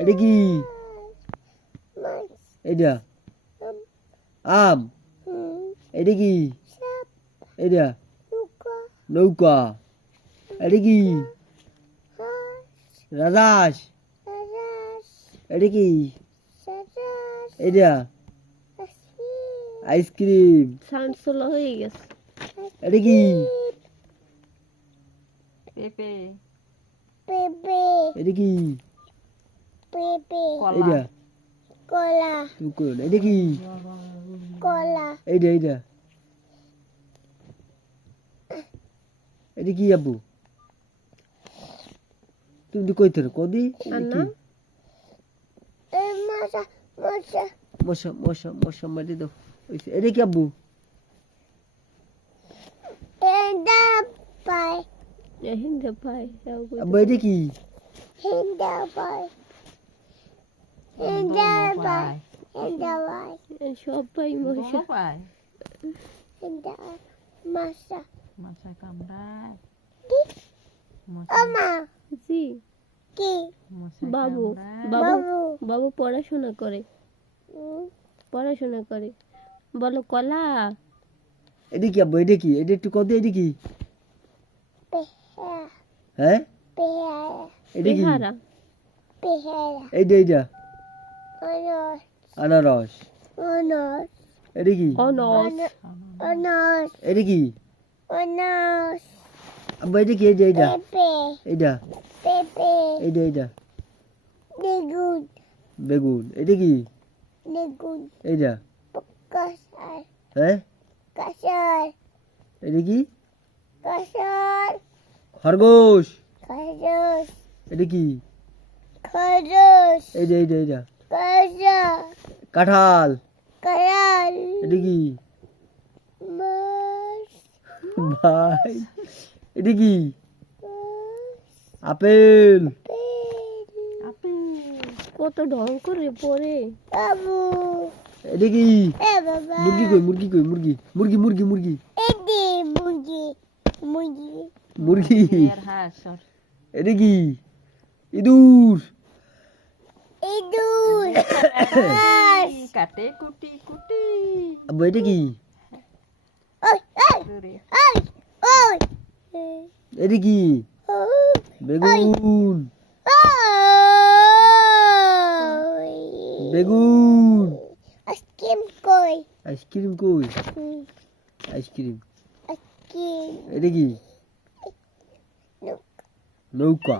এটা কি? এটা আম। এটা কি? এটা নৌকা। এটা কি? রাজাস। এটা কি? এটা আইসক্রিম। সাউন্ড স্লো হয়ে গেছে। এটা কি? পেঁপে, এটা কি? কলা, এটা তুমি কই না? এটা কি? এইটা এটা কি আব্বু? তুমি তো কইতে কদি আন্না মশা মারি দাও। এটা কি আব্বু? হিন্দে পাই আব্বু এটা কি? সব পাই মহিষা পায়, মশা কামড়ায়, জি মশা বাবু কামড়ায়। বাবু পড়াশোনা করে বলো কলা। এটা কি আব্বু? এটা কি? এটা একটু কদি। এটা কি? হ্যাঁ এটা কি? পেহারা এইটা আনারস। এটা কি? অনস এটা কি আব্বু? এটা কি? এইটা বেগুন। এটা কি? এইটা হ্যাঁ এটা কি? খরগোশ। এটা কি? এইটা কাঁঠাল। এটা কি ভাই? এটা কি? আপেল। কত ঢং করে পড়ে। এটা কি? মুরগি কই? মুরগি আর হাঁস, এটা কি? ইঁদুর। কাটে কুটি কুটি। আব্বু এটা কি? দূরে। এটা কি? বেগুন। আইসক্রিম কই? আইসক্রিম। এটা কি? নৌকা।